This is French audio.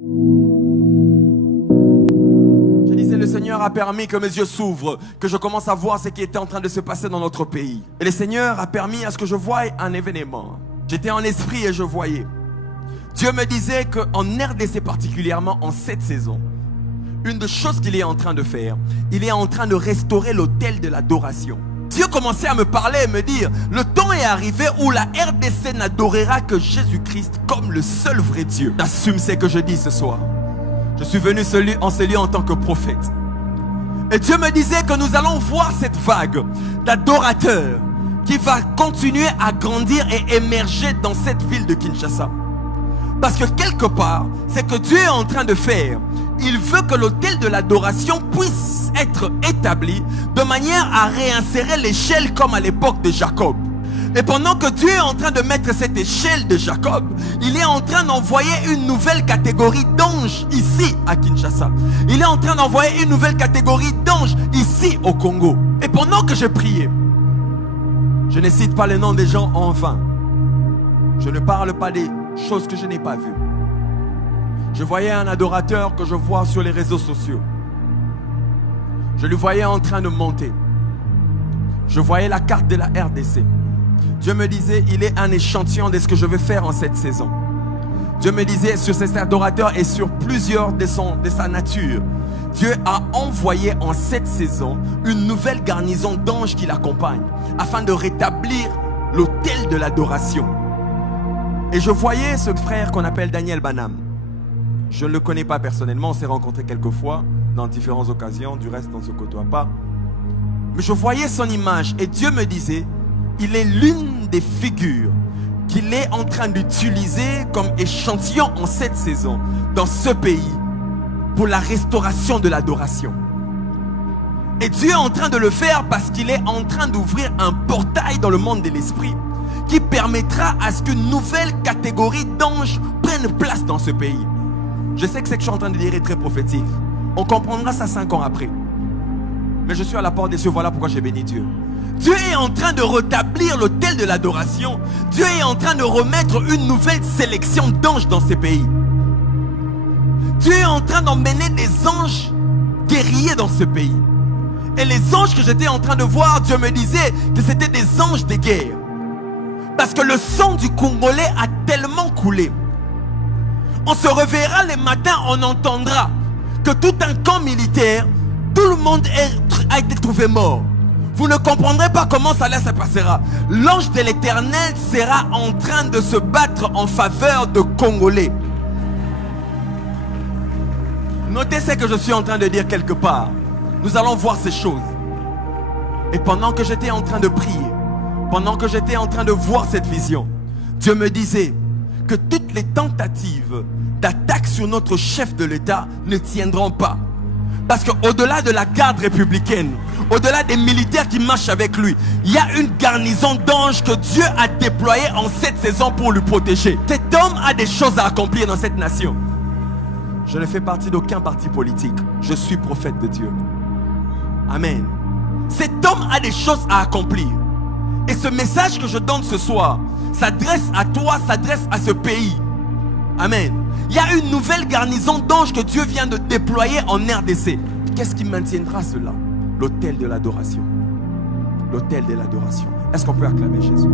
Je disais, le Seigneur a permis que mes yeux s'ouvrent, que je commence à voir ce qui était en train de se passer dans notre pays. Et le Seigneur a permis à ce que je voie un événement. J'étais en esprit et je voyais. Dieu me disait qu'en RDC particulièrement, en cette saison, une des choses qu'il est en train de faire, il est en train de restaurer l'autel de l'adoration. Dieu commençait à me parler et me dire, le temps est arrivé où la RDC n'adorera que Jésus-Christ comme le seul vrai Dieu. J'assume ce que je dis ce soir. Je suis venu en ce lieu en tant que prophète. Et Dieu me disait que nous allons voir cette vague d'adorateurs qui va continuer à grandir et émerger dans cette ville de Kinshasa. Parce que quelque part, c'est que Dieu est en train de faire. Il veut que l'autel de l'adoration puisse être établi de manière à réinsérer l'échelle comme à l'époque de Jacob. Et pendant que Dieu est en train de mettre cette échelle de Jacob, il est en train d'envoyer une nouvelle catégorie d'anges ici à Kinshasa. Il est en train d'envoyer une nouvelle catégorie d'anges ici au Congo. Et pendant que je priais, je ne cite pas les noms des gens en vain. Je ne parle pas des choses que je n'ai pas vues. Je voyais un adorateur que je vois sur les réseaux sociaux. Je le voyais en train de monter. Je voyais la carte de la RDC. Dieu me disait, il est un échantillon de ce que je vais faire en cette saison. Dieu me disait, sur cet adorateur et sur plusieurs de sa nature, Dieu a envoyé en cette saison une nouvelle garnison d'anges qui l'accompagnent afin de rétablir l'autel de l'adoration. Et je voyais ce frère qu'on appelle Daniel Banham. Je ne le connais pas personnellement, on s'est rencontrés quelques fois dans différentes occasions, du reste on ne se côtoie pas. Mais je voyais son image et Dieu me disait, il est l'une des figures qu'il est en train d'utiliser comme échantillon en cette saison dans ce pays pour la restauration de l'adoration. Et Dieu est en train de le faire parce qu'il est en train d'ouvrir un portail dans le monde de l'esprit qui permettra à ce qu'une nouvelle catégorie d'anges prenne place dans ce pays. Je sais que ce que je suis en train de dire est très prophétique. On comprendra ça 5 ans après. Mais je suis à la porte des cieux, voilà pourquoi j'ai béni Dieu. Dieu est en train de rétablir l'autel de l'adoration. Dieu est en train de remettre une nouvelle sélection d'anges dans ces pays. Dieu est en train d'emmener des anges guerriers dans ce pays. Et les anges que j'étais en train de voir, Dieu me disait que c'était des anges de guerre. Parce que le sang du Congolais a tellement coulé. On se reverra les matins, on entendra que tout un camp militaire, tout le monde a été trouvé mort. Vous ne comprendrez pas comment ça se passera. L'ange de l'Éternel sera en train de se battre en faveur de Congolais. Notez ce que je suis en train de dire quelque part. Nous allons voir ces choses. Et pendant que j'étais en train de prier, pendant que j'étais en train de voir cette vision, Dieu me disait que toutes les tentatives d'attaque sur notre chef de l'État ne tiendront pas. Parce qu'au-delà de la garde républicaine, au-delà des militaires qui marchent avec lui, il y a une garnison d'anges que Dieu a déployée en cette saison pour lui protéger. Cet homme a des choses à accomplir dans cette nation. Je ne fais partie d'aucun parti politique. Je suis prophète de Dieu. Amen. Cet homme a des choses à accomplir. Et ce message que je donne ce soir s'adresse à toi, s'adresse à ce pays. Amen. Il y a une nouvelle garnison d'anges que Dieu vient de déployer en RDC. Qu'est-ce qui maintiendra cela? L'autel de l'adoration. L'autel de l'adoration. Est-ce qu'on peut acclamer Jésus?